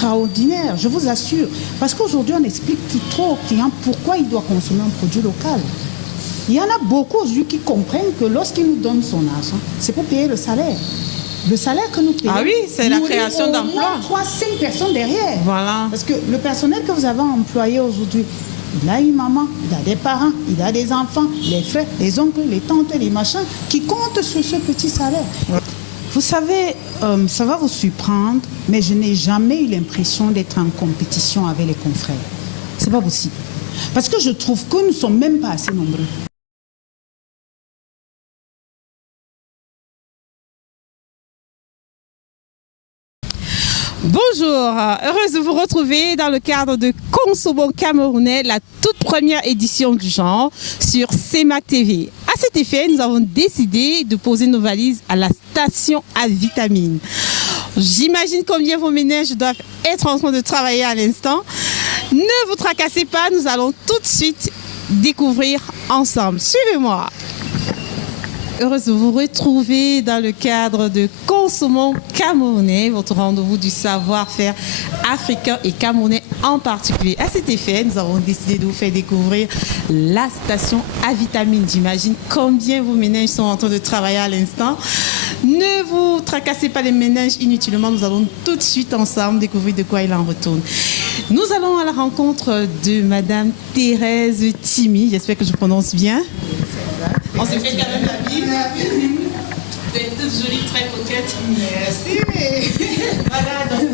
extraordinaire, je vous assure. Parce qu'aujourd'hui, on explique plus trop aux clients pourquoi il doit consommer un produit local. Il y en a beaucoup aujourd'hui qui comprennent que lorsqu'ils nous donnent son argent, c'est pour payer le salaire. Le salaire que nous payons. Ah oui, c'est la création d'emplois. 3-5 personnes derrière. Voilà. Parce que le personnel que vous avez employé aujourd'hui, il a une maman, il a des parents, il a des enfants, les frères, les oncles, les tantes, les machins, qui comptent sur ce petit salaire. Ouais. Vous savez, ça va vous surprendre, mais je n'ai jamais eu l'impression d'être en compétition avec les confrères. C'est pas possible. Parce que je trouve que nous ne sommes même pas assez nombreux. Bonjour, heureuse de vous retrouver dans le cadre de Consommons Camerounais, la toute première édition du genre sur CEMAC TV. À cet effet, nous avons décidé de poser nos valises à la station à vitamines. J'imagine combien vos ménages doivent être en train de travailler à l'instant. Ne vous tracassez pas, nous allons tout de suite découvrir ensemble. Suivez-moi. Heureuse de vous retrouver dans le cadre de Consommons Camerounais, votre rendez-vous du savoir-faire africain et camerounais en particulier. À cet effet, nous avons décidé de vous faire découvrir la station à vitamines. J'imagine combien vos ménages sont en train de travailler à l'instant. Ne vous tracassez pas les ménages inutilement, nous allons tout de suite ensemble découvrir de quoi il en retourne. Nous allons à la rencontre de Madame Thérèse Timi, j'espère que je prononce bien. On s'est fait quand même la bise. Vous êtes toutes jolies, très coquettes. Merci. Voilà, donc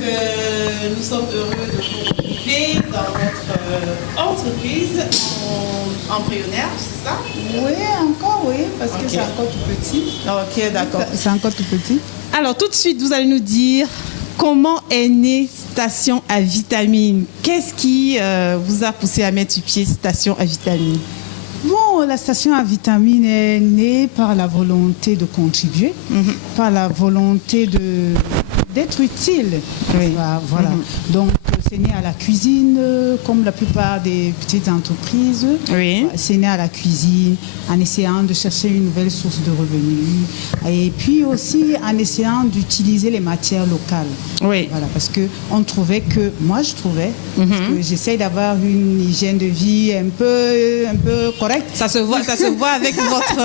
nous sommes heureux de vous retrouver dans notre entreprise embryonnaire, c'est ça? Oui, encore, oui, parce que c'est encore tout petit. Ok, d'accord. C'est encore tout petit. Alors, tout de suite, vous allez nous dire comment est née Station à vitamines. Qu'est-ce qui vous a poussé à mettre sur pied Station à vitamines? Bon, la station à vitamines est née par la volonté de contribuer, par la volonté d'être utile. Oui. Voilà. Donc, c'est né à la cuisine, comme la plupart des petites entreprises. Oui. C'est né à la cuisine, en essayant de chercher une nouvelle source de revenus. Et puis aussi en essayant d'utiliser les matières locales. Oui. Voilà, parce que moi je trouvais, parce que j'essaye d'avoir une hygiène de vie un peu correcte. Ça se voit avec votre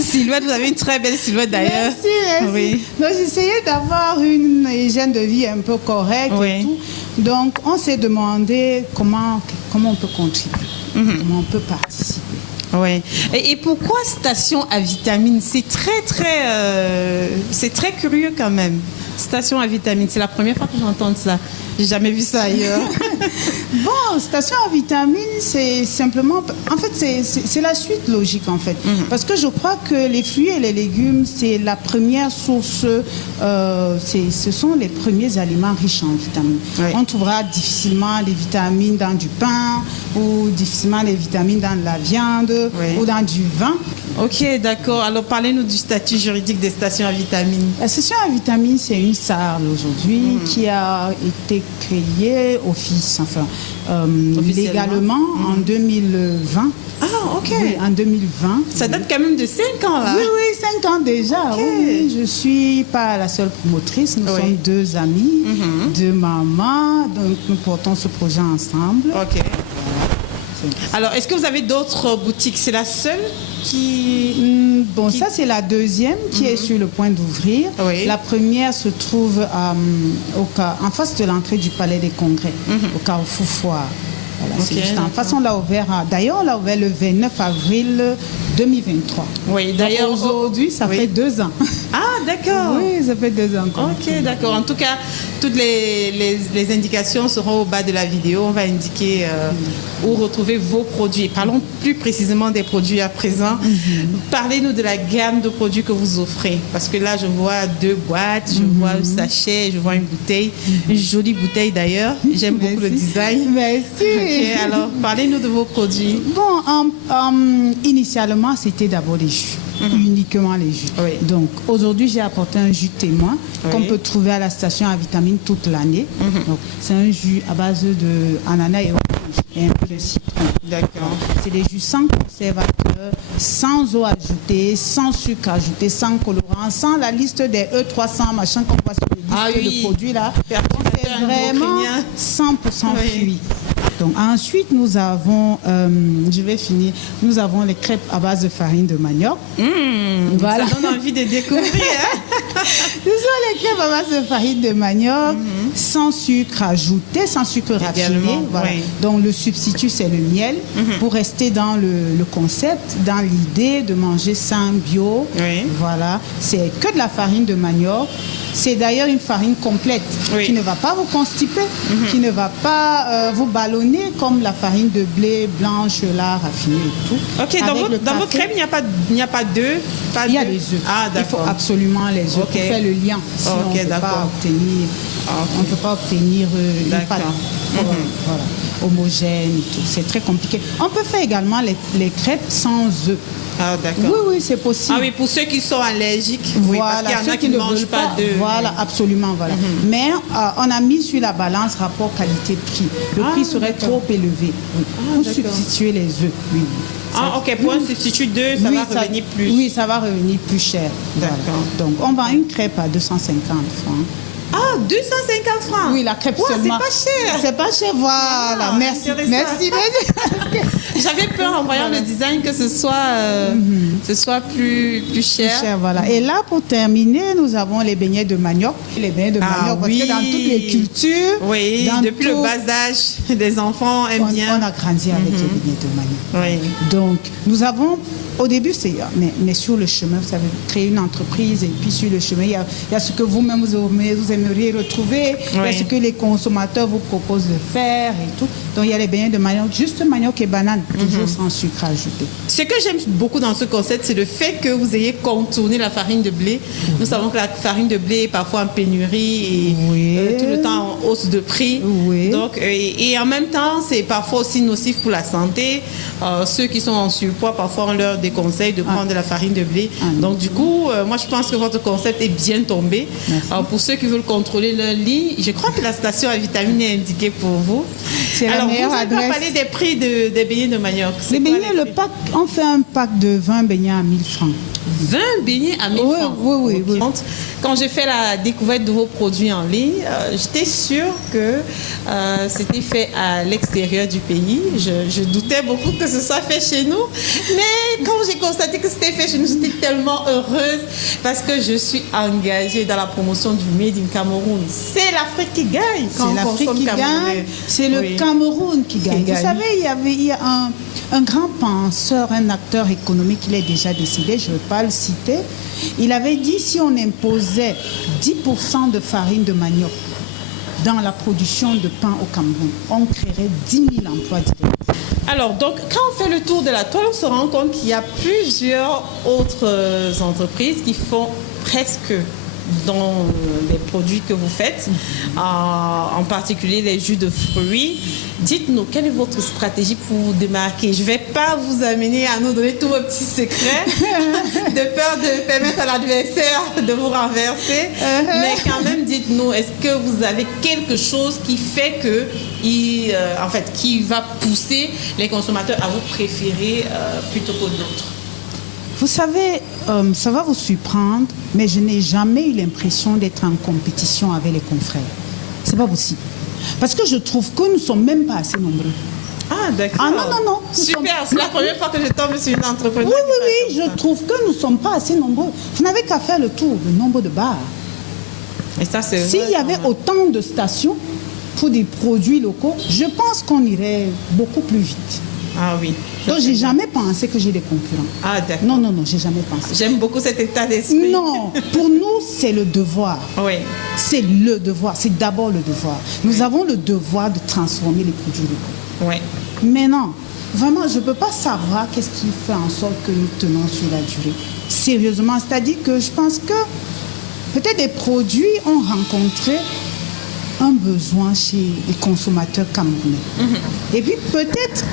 silhouette. Vous avez une très belle silhouette d'ailleurs. Merci. Oui. Donc j'essayais d'avoir une hygiène de vie un peu correcte et tout. Donc on s'est demandé comment on peut contribuer, comment on peut participer. Oui. Et pourquoi Station à vitamines? C'est très curieux quand même. Station à vitamines, c'est la première fois que j'entends ça. J'ai jamais vu ça ailleurs. Bon, station à vitamines, c'est simplement... En fait, c'est la suite logique, en fait. Parce que je crois que les fruits et les légumes, c'est la première source... ce sont les premiers aliments riches en vitamines. Oui. On trouvera difficilement les vitamines dans du pain ou difficilement les vitamines dans la viande ou dans du vin. Ok, d'accord. Alors, parlez-nous du statut juridique des stations à vitamines. La station à vitamines, c'est une SARL aujourd'hui qui a été créée légalement en 2020. Ah, ok. Oui, en 2020. Ça date quand même de 5 ans, là. Oui, 5 ans déjà. Okay. Oui, je ne suis pas la seule promotrice. Nous sommes deux amies, deux mamans. Donc, nous portons ce projet ensemble. Ok. Alors, est-ce que vous avez d'autres boutiques? C'est la seule qui... ça, c'est la deuxième qui est sur le point d'ouvrir. Oui. La première se trouve en face de l'entrée du Palais des Congrès, au Carrefour Foire. Voilà, c'est juste en face. On l'a ouvert, d'ailleurs, on l'a ouvert le 29 avril 2023. Oui, d'ailleurs, aujourd'hui, ça fait 2 ans. Ah, d'accord. Oui, ça fait 2 ans. Ok, d'accord. En tout cas, toutes les indications seront au bas de la vidéo. On va indiquer où retrouver vos produits. Parlons plus précisément des produits à présent. Parlez-nous de la gamme de produits que vous offrez. Parce que là, je vois 2 boîtes, je vois un sachet, je vois une bouteille. Une jolie bouteille d'ailleurs. J'aime beaucoup le design. Merci. Ok, alors parlez-nous de vos produits. Bon, initialement, c'était d'abord les jus. Uniquement les jus. Oui. Donc aujourd'hui, j'ai apporté un jus témoin qu'on peut trouver à la station à vitamines toute l'année. C'est un jus à base de ananas et orange et un peu de citron. D'accord. C'est des jus sans conservateur, sans eau ajoutée, sans sucre ajouté, sans colorant, sans la liste des E300 machin qu'on voit sur les listes de produits là. C'est vraiment 100% fruits. Donc, ensuite, nous avons, je vais finir, nous avons les crêpes à base de farine de manioc. Voilà. Ça donne envie de découvrir. Nous avons les crêpes à base de farine de manioc, sans sucre ajouté, sans sucre raffiné. Voilà. Oui. Donc, le substitut, c'est le miel. Pour rester dans le concept, dans l'idée de manger sain, bio. Oui. Voilà. C'est que de la farine de manioc. C'est d'ailleurs une farine complète qui ne va pas vous constiper, qui ne va pas vous ballonner comme la farine de blé blanche, là, raffinée et tout. Ok, dans votre crème, il n'y a pas d'œufs? Il y a les œufs. Ah, d'accord. Il faut absolument les œufs pour faire le lien. Sinon, on ne peut pas obtenir une pâte homogène et tout. C'est très compliqué. On peut faire également les crêpes sans œufs. Ah, d'accord. Oui, c'est possible. Ah oui, pour ceux qui sont allergiques, voilà, parce qu'il y en a qui ne mangent pas de... Voilà, absolument, voilà. Mais on a mis sur la balance rapport qualité-prix. Le prix serait trop élevé pour substituer les œufs. Oui. Ah, ok, pour un substitut d'œufs, ça va revenir plus. Oui, ça va revenir plus cher. D'accord. Voilà. Donc, on vend une crêpe à 250 francs. Ah, 250 francs? Oui, la crêpe seulement. C'est pas cher. C'est pas cher, voilà. Ah, merci. J'avais peur en voyant le design que ce soit plus cher. Plus cher, voilà. Et là, pour terminer, nous avons les beignets de manioc. Les beignets de manioc, parce que dans toutes les cultures... Oui, depuis le bas âge, des enfants aiment bien. On a grandi avec les beignets de manioc. Oui. Donc, nous avons... Au début, mais sur le chemin, vous savez, créer une entreprise et puis sur le chemin, il y a ce que vous-même vous aimeriez retrouver, il y a ce que les consommateurs vous proposent de faire et tout. Donc, il y a les beignets de manioc, juste manioc et banane, toujours sans sucre ajouté. Ce que j'aime beaucoup dans ce concept, c'est le fait que vous ayez contourné la farine de blé. Nous savons que la farine de blé est parfois en pénurie et tout le temps en hausse de prix. Donc, et en même temps, c'est parfois aussi nocif pour la santé. Ceux qui sont en surpoids, parfois, on leur déconseille de prendre de la farine de blé. Donc, du coup, moi, je pense que votre concept est bien tombé. Pour ceux qui veulent contrôler leur ligne, je crois que la station à vitamines est indiquée pour vous. Alors, vous avez parlé des prix des beignets de manioc. Les beignets, le pack, on fait un pack de 20 beignets à 1000 francs. 20 beignets à 1000 francs? Oui. Quand j'ai fait la découverte de vos produits en ligne, j'étais sûre que c'était fait à l'extérieur du pays. Je doutais beaucoup que ce soit fait chez nous. Mais quand j'ai constaté que c'était fait chez nous, j'étais tellement heureuse parce que je suis engagée dans la promotion du Made in Cameroun. C'est l'Afrique qui gagne. C'est l'Afrique qui gagne. C'est le Cameroun qui gagne. Vous savez, il y a un grand penseur, un acteur économique, il est déjà décédé, je ne veux pas le citer. Il avait dit si on imposait 10% de farine de manioc dans la production de pain au Cameroun, on créerait 10 000 emplois directs. Alors, donc, quand on fait le tour de la toile, on se rend compte qu'il y a plusieurs autres entreprises qui font presque dans les produits que vous faites, en particulier les jus de fruits. Dites-nous, quelle est votre stratégie pour vous démarquer? Je ne vais pas vous amener à nous donner tous vos petits secrets, de peur de permettre à l'adversaire de vous renverser. Mais quand même, dites-nous, est-ce que vous avez quelque chose qui fait que, qui va pousser les consommateurs à vous préférer plutôt que d'autres? Vous savez, ça va vous surprendre, mais je n'ai jamais eu l'impression d'être en compétition avec les confrères. C'est pas possible. Parce que je trouve que nous ne sommes même pas assez nombreux. Ah, d'accord. Ah non. Super, c'est la première fois que je tombe sur une entrepreneur. Oui, je trouve que nous ne sommes pas assez nombreux. Vous n'avez qu'à faire le tour du nombre de bars. Et ça, c'est s'il y avait autant de stations pour des produits locaux, je pense qu'on irait beaucoup plus vite. Ah oui. Donc, j'ai jamais pensé que j'ai des concurrents. Ah, d'accord. Non, j'ai jamais pensé. J'aime beaucoup cet état d'esprit. Non, pour nous, c'est le devoir. Oui. C'est le devoir. C'est d'abord le devoir. Nous avons le devoir de transformer les produits locaux. Oui. Maintenant, vraiment, je ne peux pas savoir qu'est-ce qui fait en sorte que nous tenons sur la durée. Sérieusement, c'est-à-dire que je pense que peut-être des produits ont rencontré un besoin chez les consommateurs camerounais. Et puis peut-être...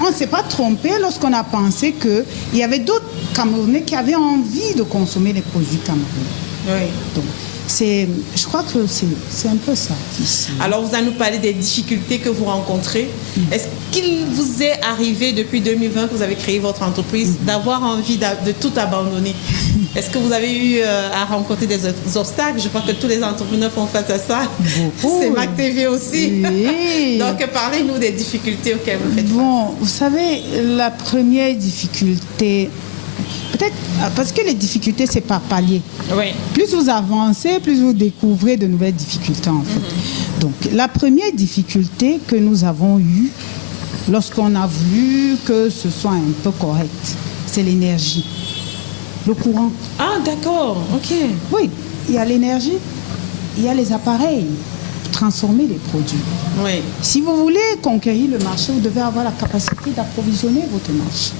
on ne s'est pas trompé lorsqu'on a pensé qu'il y avait d'autres Camerounais qui avaient envie de consommer les produits camerounais. Oui. Donc, je crois que c'est un peu ça ici. Alors, vous allez nous parler des difficultés que vous rencontrez. Est-ce qu'il vous est arrivé depuis 2020 que vous avez créé votre entreprise d'avoir envie de tout abandonner? Est-ce que vous avez eu à rencontrer des obstacles? Je crois que tous les entrepreneurs font face à ça. C'est Mac TV aussi. Oui. Donc, parlez-nous des difficultés auxquelles vous faites face. Bon, vous savez, la première difficulté, peut-être parce que les difficultés, c'est par palier. Oui. Plus vous avancez, plus vous découvrez de nouvelles difficultés, en fait. Donc, la première difficulté que nous avons eue lorsqu'on a voulu que ce soit un peu correct, c'est l'énergie, le courant. Ah, d'accord, ok. Oui, il y a l'énergie, il y a les appareils pour transformer les produits. Oui. Si vous voulez conquérir le marché, vous devez avoir la capacité d'approvisionner votre marché.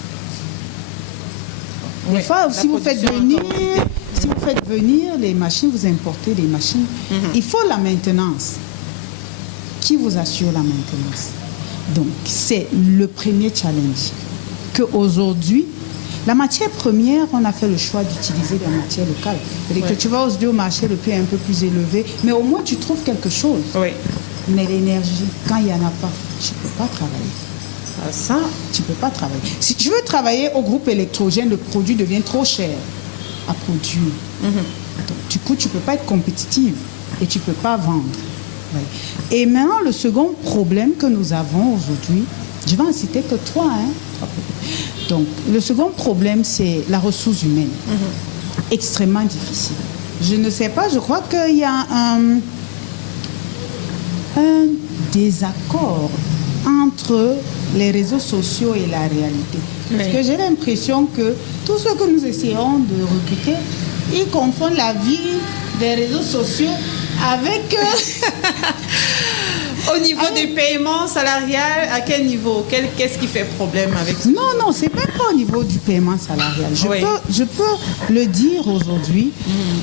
Des Oui, fois, la si vous faites venir les machines, vous importez des machines, il faut la maintenance. Qui vous assure la maintenance? Donc, c'est le premier challenge. Qu'aujourd'hui, la matière première, on a fait le choix d'utiliser des matières locales. C'est-à-dire que tu vas aujourd'hui au marché, le prix est un peu plus élevé, mais au moins tu trouves quelque chose. Oui. Mais l'énergie, quand il n'y en a pas, tu ne peux pas travailler. Ah, ça, tu ne peux pas travailler. Si tu veux travailler au groupe électrogène, le produit devient trop cher à produire. Donc, du coup, tu ne peux pas être compétitive et tu ne peux pas vendre. Oui. Et maintenant, le second problème que nous avons aujourd'hui, je vais en citer que trois. Donc, le second problème, c'est la ressource humaine. Extrêmement difficile. Je ne sais pas, je crois qu'il y a un désaccord entre les réseaux sociaux et la réalité. Parce que j'ai l'impression que tout ce que nous essayons de recruter, ils confondent la vie des réseaux sociaux avec... Au niveau des paiements salariaux, à quel niveau? Qu'est-ce qui fait problème avec ça? Non, c'est même pas au niveau du paiement salarial. Je peux le dire aujourd'hui,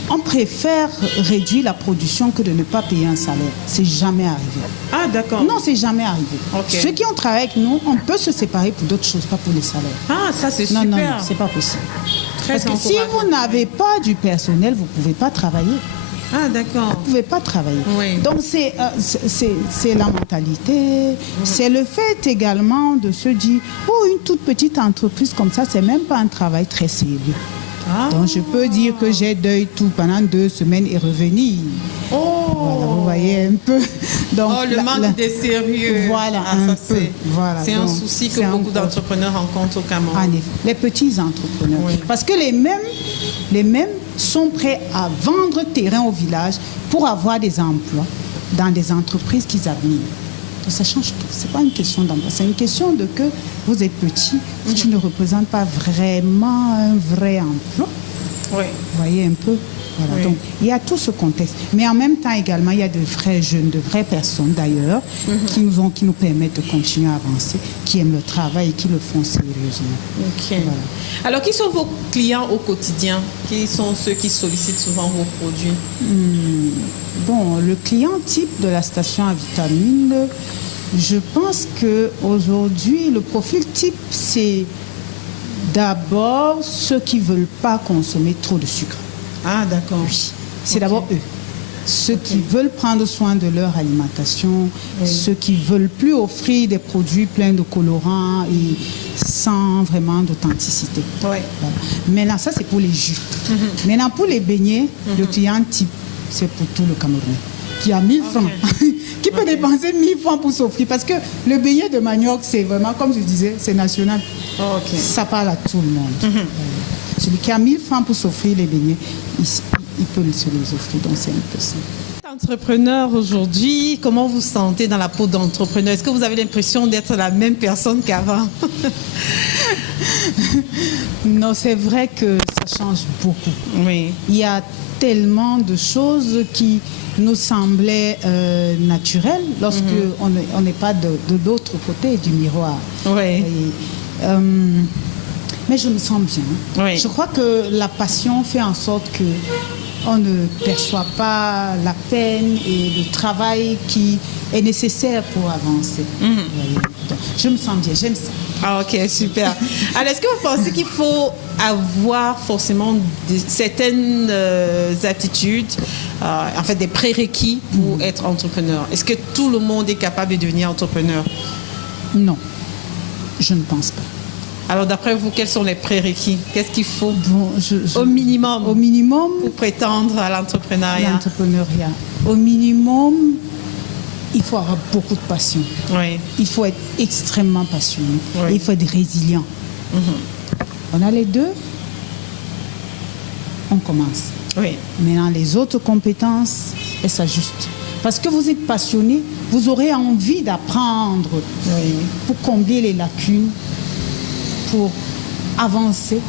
on préfère réduire la production que de ne pas payer un salaire. C'est jamais arrivé. Ah, d'accord. Non, c'est jamais arrivé. Okay. Ceux qui ont travaillé avec nous, on peut se séparer pour d'autres choses, pas pour les salaires. Ah, ça c'est super. Non, c'est pas possible. Très Parce que si vous n'avez pas du personnel, vous ne pouvez pas travailler. Ah, d'accord. Vous ne pouvez pas travailler. Oui. Donc, c'est la mentalité. C'est le fait également de se dire, oh, une toute petite entreprise comme ça, c'est même pas un travail très sérieux. Ah. Donc, je peux dire que j'ai deuil tout pendant 2 semaines et revenir. Oh. Voilà, vous voyez un peu. Donc, le manque de sérieux. Voilà, c'est un souci que beaucoup d'entrepreneurs rencontrent au Cameroun. En effet, les petits entrepreneurs. Oui. Parce que les mêmes sont prêts à vendre terrain au village pour avoir des emplois dans des entreprises qu'ils admirent. Donc ça change tout. Ce n'est pas une question d'emploi. C'est une question de que vous êtes petit, tu ne représentes pas vraiment un vrai emploi. Oui. Vous voyez un peu. Voilà. Oui. Donc, il y a tout ce contexte. Mais en même temps, également, il y a de vrais jeunes, de vraies personnes d'ailleurs, qui nous permettent de continuer à avancer, qui aiment le travail et qui le font sérieusement. Okay. Voilà. Alors, qui sont vos clients au quotidien? Qui sont ceux qui sollicitent souvent vos produits? Bon, le client type de la station à vitamines, je pense qu'aujourd'hui, le profil type, c'est d'abord ceux qui ne veulent pas consommer trop de sucre. Ah, d'accord. Oui, c'est d'abord eux. Ceux qui veulent prendre soin de leur alimentation, ceux qui ne veulent plus offrir des produits pleins de colorants et sans vraiment d'authenticité. Ouais. Voilà. Maintenant, ça, c'est pour les jus. Maintenant, pour les beignets, le client type, c'est pour tout le Camerounais, qui a 1000 francs, qui peut dépenser 1000 francs pour s'offrir. Parce que le beignet de manioc, c'est vraiment, comme je disais, c'est national. Ça parle à tout le monde. Celui qui a 1000 francs pour s'offrir les beignets, il peut se les offrir. Donc, c'est un peu ça. Entrepreneur aujourd'hui, comment vous sentez dans la peau d'entrepreneur? Est-ce que vous avez l'impression d'être la même personne qu'avant? Non, c'est vrai que ça change beaucoup. Oui. Il y a tellement de choses qui nous semblaient naturelles lorsque on n'est pas de l'autre côté du miroir. Oui. Mais je me sens bien. Oui. Je crois que la passion fait en sorte que on ne perçoit pas la peine et le travail qui est nécessaire pour avancer. Vous voyez. Donc, je me sens bien, j'aime ça. Ah, ok, super. Alors, est-ce que vous pensez qu'il faut avoir forcément certaines attitudes, en fait des prérequis pour être entrepreneur? Est-ce que tout le monde est capable de devenir entrepreneur? Non, je ne pense pas. Alors, d'après vous, quels sont les prérequis? Qu'est-ce qu'il faut au minimum pour prétendre à l'entrepreneuriat? L'entrepreneuriat. Au minimum, il faut avoir beaucoup de passion. Oui. Il faut être extrêmement passionné. Oui. Il faut être résilient. On a les deux, on commence. Oui. Maintenant, les autres compétences, elles s'ajustent. Parce que vous êtes passionné, vous aurez envie d'apprendre pour combler les lacunes, pour avancer.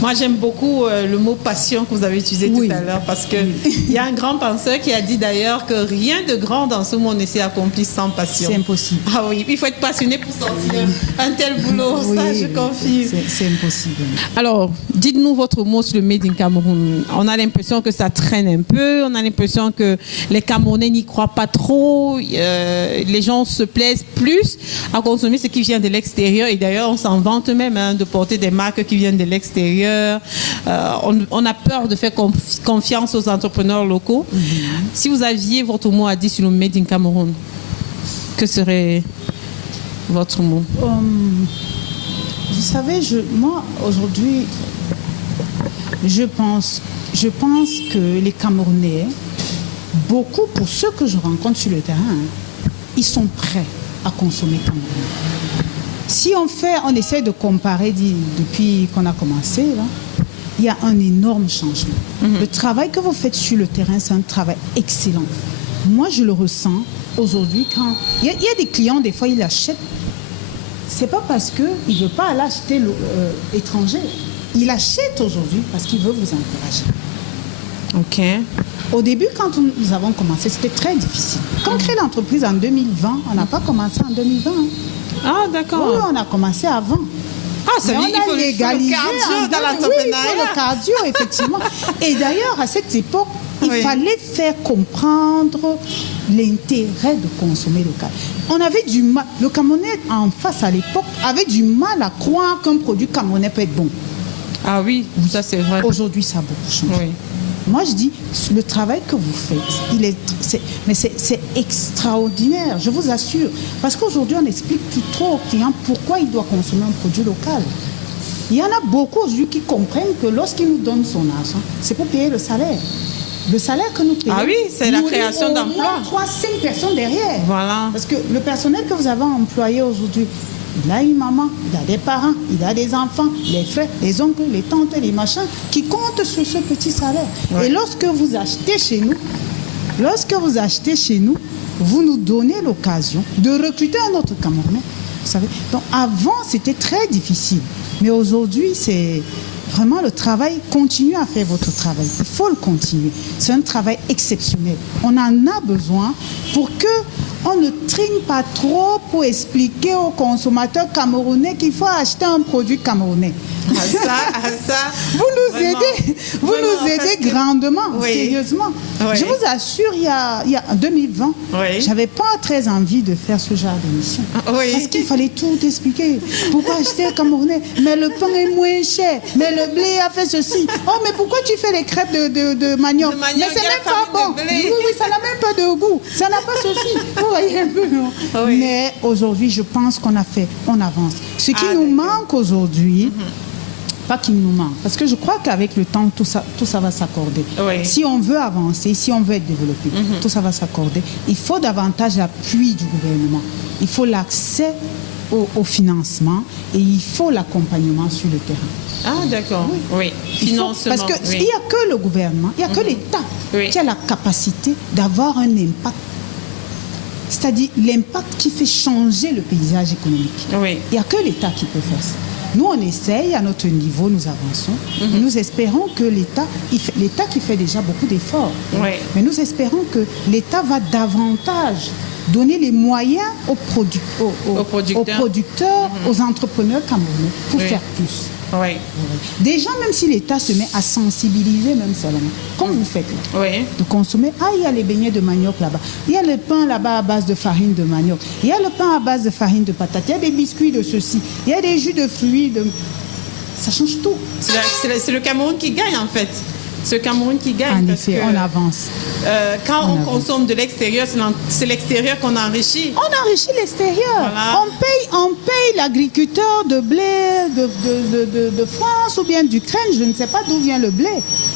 Moi, j'aime beaucoup le mot passion que vous avez utilisé tout à l'heure, parce qu'il y a un grand penseur qui a dit d'ailleurs que rien de grand dans ce monde ne s'est accompli sans passion. C'est impossible. Ah oui, il faut être passionné pour sortir un tel boulot, ça je confie. C'est impossible. Alors, dites-nous votre mot sur le Made in Cameroun. On a l'impression que ça traîne un peu, on a l'impression que les Camerounais n'y croient pas trop, les gens se plaisent plus à consommer ce qui vient de l'extérieur, et d'ailleurs on s'en vante même de porter des marques qui viennent de l'extérieur. On a peur de faire confiance aux entrepreneurs locaux. Si vous aviez votre mot à dire sur le Made in Cameroun, que serait votre mot? Vous savez, moi aujourd'hui, je pense que les Camerounais, beaucoup, pour ceux que je rencontre sur le terrain, ils sont prêts à consommer camerounais. Si on essaie de comparer depuis qu'on a commencé, là, il y a un énorme changement. Le travail que vous faites sur le terrain, c'est un travail excellent. Moi, je le ressens aujourd'hui quand... Il y a des clients, des fois, ils achètent. C'est pas parce qu'il ne veut pas aller acheter étranger. Il achète aujourd'hui parce qu'il veut vous encourager. Ok. Au début, quand nous avons commencé, c'était très difficile. Quand on crée l'entreprise en 2020, on n'a pas commencé en 2020. Ah, d'accord. Oui, on a commencé avant. Ah, ça veut dire qu'il faut le cardio dans l'entrepreneuriat. Oui, il faut le cardio, effectivement. Et d'ailleurs, à cette époque, il fallait faire comprendre l'intérêt de consommer local. On avait du mal, le Camerounais en face à l'époque avait du mal à croire qu'un produit camerounais peut être bon. Ah oui, ça c'est vrai. Aujourd'hui, ça a beaucoup changé. Oui. Moi, je dis, le travail que vous faites, c'est extraordinaire, je vous assure. Parce qu'aujourd'hui, on explique plus trop aux clients pourquoi il doit consommer un produit local. Il y en a beaucoup aujourd'hui qui comprennent que lorsqu'ils nous donnent son argent, c'est pour payer le salaire. Le salaire que nous payons. Ah oui, c'est la création d'emplois. 3-5 personnes derrière. Voilà. Parce que le personnel que vous avez employé aujourd'hui, il a une maman, il a des parents, il a des enfants, les frères, les oncles, les tantes, les machins, qui comptent sur ce petit salaire. Ouais. Et lorsque vous achetez chez nous, vous nous donnez l'occasion de recruter un autre Camerounais. Vous savez. Donc avant, c'était très difficile. Mais aujourd'hui, c'est vraiment le travail. Continuez à faire votre travail. Il faut le continuer. C'est un travail exceptionnel. On en a besoin pour que on ne trigne pas trop pour expliquer aux consommateurs camerounais qu'il faut acheter un produit camerounais. Vous nous aidez grandement, sérieusement. Oui. Je vous assure, il y a en 2020, j'avais pas très envie de faire ce genre d'émission. Parce qu'il fallait tout expliquer. Pourquoi acheter camerounais? Mais le pain est moins cher. Mais le blé a fait ceci. Oh, mais pourquoi tu fais les crêpes de manioc? Mais c'est même pas bon. Oui, ça n'a même pas de goût. Ça n'a pas ceci. Vous voyez un peu, non? Mais aujourd'hui, je pense qu'on avance. Ce qui nous manque aujourd'hui, pas qu'il nous manque, parce que je crois qu'avec le temps, tout ça va s'accorder. Si on veut avancer, si on veut être développé, tout ça va s'accorder. Il faut davantage l'appui du gouvernement. Il faut l'accès au financement et il faut l'accompagnement sur le terrain. Ah, d'accord. Oui. Financement. Parce qu'il n'y a que le gouvernement, il n'y a que l'État qui a la capacité d'avoir un impact. C'est-à-dire l'impact qui fait changer le paysage économique. Il n'y a que l'État qui peut faire ça. Nous, on essaye, à notre niveau, nous avançons. Nous espérons que l'État qui fait déjà beaucoup d'efforts, mais nous espérons que l'État va davantage donner les moyens aux producteurs, aux entrepreneurs camerounais pour faire plus. Oui. Déjà, même si l'État se met à sensibiliser, même seulement, comme vous faites là, Oui. de consommer, il y a les beignets de manioc là-bas, il y a le pain là-bas à base de farine de manioc, il y a le pain à base de farine de patate, il y a des biscuits de ceci, il y a des jus de fruits, ça change tout. C'est le Cameroun qui gagne en fait. C'est le Cameroun qui gagne. En effet, on avance. Quand on consomme de l'extérieur, c'est l'extérieur qu'on enrichit. On enrichit l'extérieur. Voilà. On paye l'agriculteur de blé de France ou bien d'Ukraine, je ne sais pas d'où vient le blé.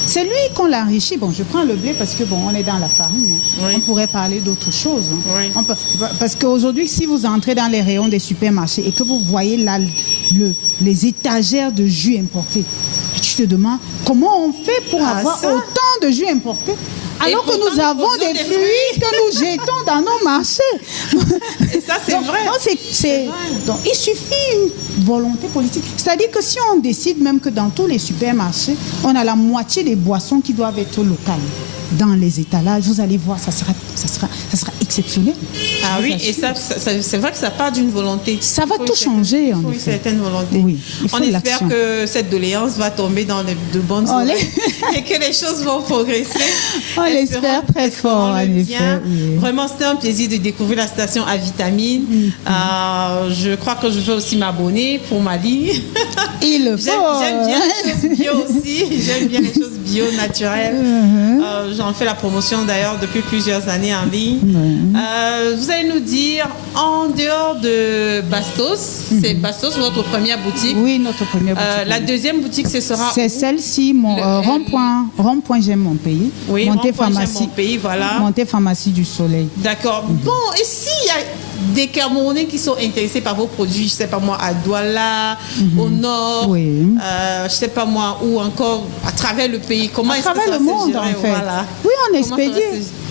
C'est lui qu'on l'enrichit. Bon, je prends le blé parce que on est dans la farine. Hein. Oui. On pourrait parler d'autre chose. Hein. Oui. Parce qu'aujourd'hui, si vous entrez dans les rayons des supermarchés et que vous voyez là les étagères de jus importés, tu te demandes comment on fait pour avoir autant de jus importés alors que nous avons des fruits que nous jetons dans nos marchés. Et ça, c'est vrai. Donc, il suffit une volonté politique. C'est-à-dire que si on décide même que dans tous les supermarchés, on a la moitié des boissons qui doivent être locales dans les étalages, vous allez voir, ça sera exceptionnel. Ah oui, et ça c'est vrai que ça part d'une volonté. Ça va tout changer, en effet. Il faut une certaine volonté. Oui, il faut on espère l'action. que cette doléance va tomber dans de bonnes oreilles et que les choses vont progresser. On l'espère très fort, en effet. Oui. Vraiment, c'était un plaisir de découvrir la station à vitamine. Je crois que je vais aussi m'abonner pour ma ligne. Il le faut. J'aime bien les choses bio aussi. J'aime bien les choses bio, naturelles. J'en fais la promotion d'ailleurs depuis plusieurs années en ligne. Vous allez nous dire, en dehors de Bastos, c'est Bastos votre première boutique? Oui, notre première boutique. La deuxième boutique, ce sera c'est celle-ci, rond-point J'aime mon pays. Oui, Montée rond-point pharmacie, J'aime mon pays, voilà. Montée pharmacie du Soleil. D'accord. Bon, et s'il y a des Camerounais qui sont intéressés par vos produits, je ne sais pas moi, à Douala, au nord, je ne sais pas moi, ou encore à travers le pays, comment est-ce que ça travers le monde, se gérer, en fait. Voilà. Oui, on expédie.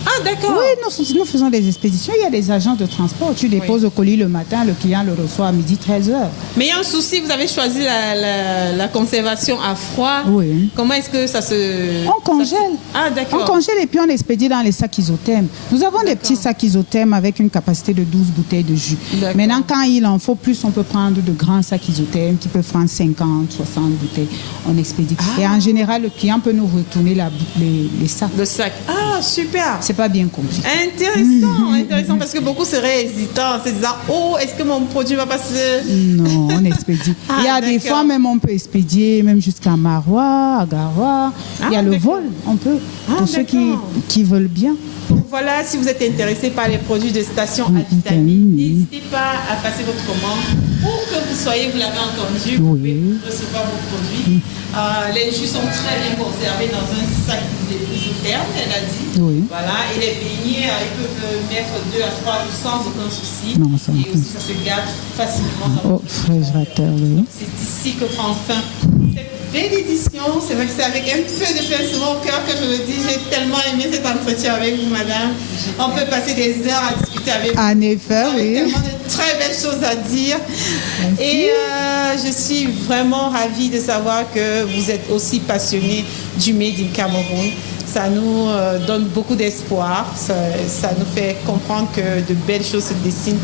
Ah, d'accord. Oui, nous faisons des expéditions. Il y a des agents de transport. Tu déposes au colis le matin, le client le reçoit à midi 13h. Mais il y a un souci, vous avez choisi la conservation à froid. Oui. Comment est-ce que ça se... On congèle. Ah, d'accord. On congèle et puis on expédie dans les sacs isothermes. Nous avons des petits sacs isothermes avec une capacité de 12 bouteilles de jus. Maintenant, quand il en faut plus, on peut prendre de grands sacs isothermes qui peuvent prendre 50, 60 bouteilles. On expédie. Et en général, le client peut nous retourner les sacs. Le sac. Ah, super. C'est pas bien compliqué. Intéressant, parce que beaucoup seraient hésitants en se disant, est-ce que mon produit va passer? Non, on expédie. Il y a des fois même on peut expédier même jusqu'à Marois, à Garoua. Il y a le vol, on peut, pour ceux qui veulent bien. Donc voilà, si vous êtes intéressé par les produits de station à vitamine, n'hésitez pas à passer votre commande pour que vous soyez, vous l'avez entendu, vous pouvez recevoir vos produits. Les jus sont très bien conservés dans un sac isotherme, elle a dit. Oui. Voilà, et les beignets, ils peuvent mettre 2 à 3 jours sans aucun souci. Non, ça et aussi, ça se garde facilement. Réfrigérateur, oui. C'est ici que prend fin cette belle édition. C'est vrai que c'est avec un peu de pincement au cœur que je le dis. J'ai tellement aimé cet entretien avec vous, madame. On peut passer des heures à discuter avec vous. En effet, oui. Tellement de très belles choses à dire. Et je suis vraiment ravie de savoir que vous êtes aussi passionné du Made in Cameroun. Ça nous donne beaucoup d'espoir. Ça nous fait comprendre que de belles choses se dessinent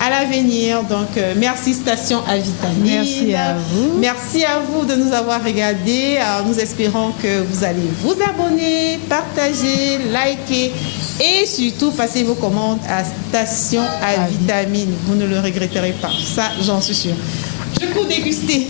à l'avenir. Donc, merci Station à Vitamine. Merci à vous. Merci à vous de nous avoir regardés. Alors, nous espérons que vous allez vous abonner, partager, liker et surtout passer vos commandes à Station à Vitamine. Vous ne le regretterez pas. Ça, j'en suis sûre. Je cours déguster.